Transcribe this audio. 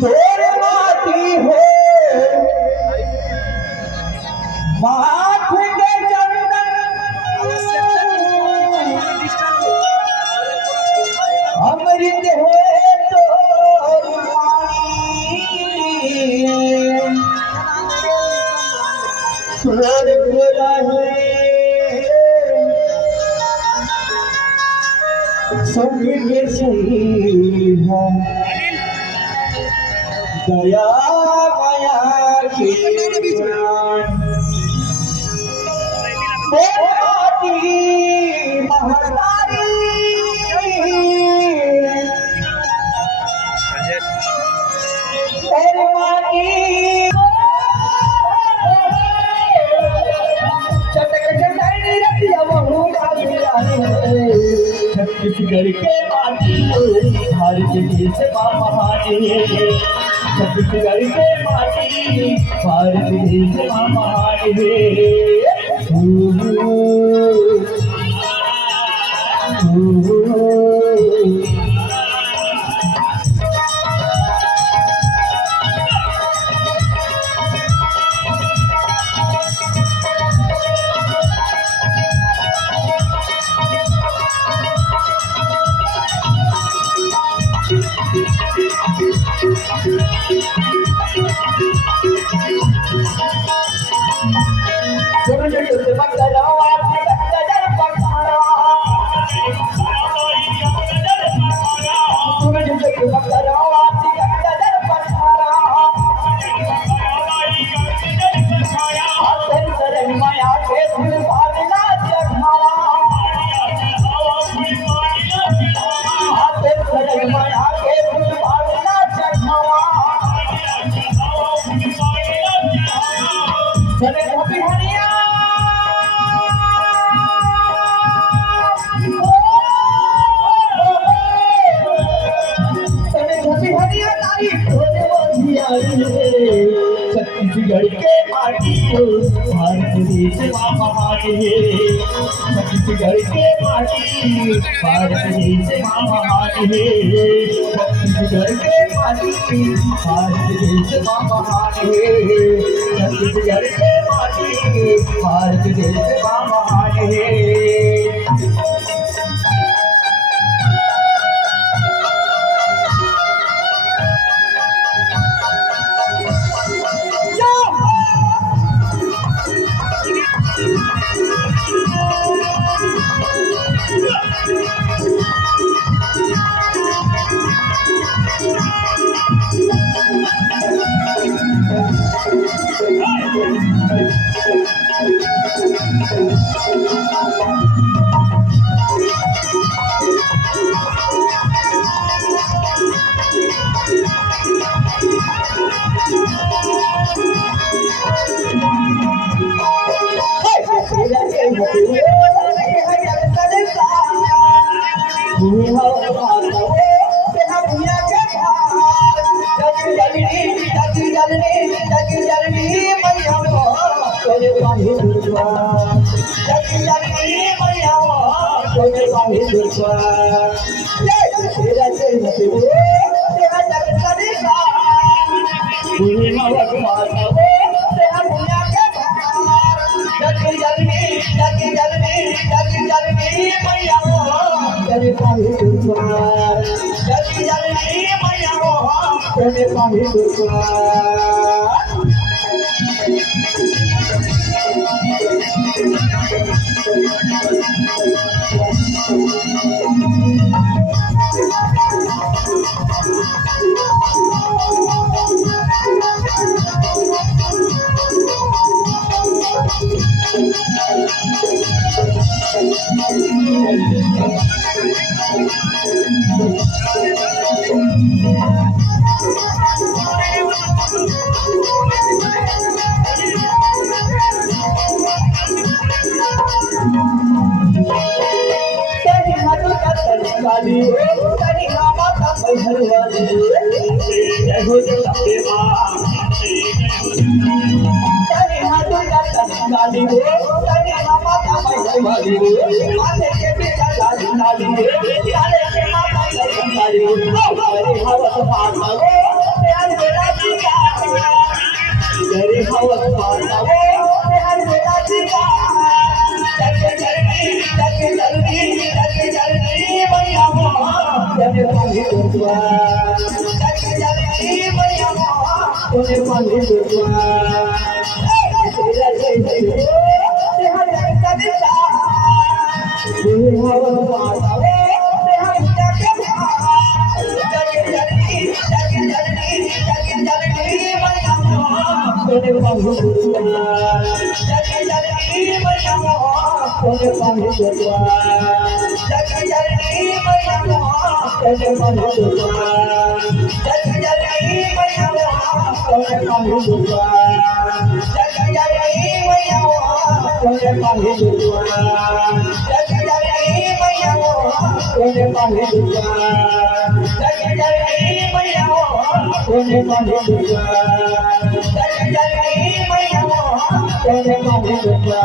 तोरे माटी हो माथे के चंदन अमृत है तो स्वर्ग रहे स्वर्ग के सही है दया माया की महतारी छत्तीसगढ़ के माटी भारत देश महान छत्तीसगढ़ के माटी भारत देश महान छत्तीसगढ़ के माटी भारत देश महान छत्तीसगढ़ के माटी भारत देश महान छत्तीसगढ़ के माटी भारत देश महान छत्तीसगढ़ के माटी भारत देश महान जय हो जय हो तने माता भाई हो माथे के बेटा लाली लाली हो लाले के माता लाली हो अरे हवस पाता हो प्यार मेरा जीता अरे हवस पाता हो प्यार मेरा जीता जल्दी जल्दी भैया जल्दी पानी दुआ जल्दी भैया तूने पानी दुआ तेरा जय जय तेरा जय कविता तेरे हवा पाता हो तेरा जय जल्दी भैया तूने पानी दुआ जल्दी भैया तूने पानी दुआ जल्दी भैया तूने पानी दुआ जल्दी भैया तूने पानी दुआ जल्दी भैया तूने पानी दुआ जल्दी भैया तूने पानी दुआ जल्दी भैया तूने पानी दुआ जल्दी भैया तूने पानी दुआ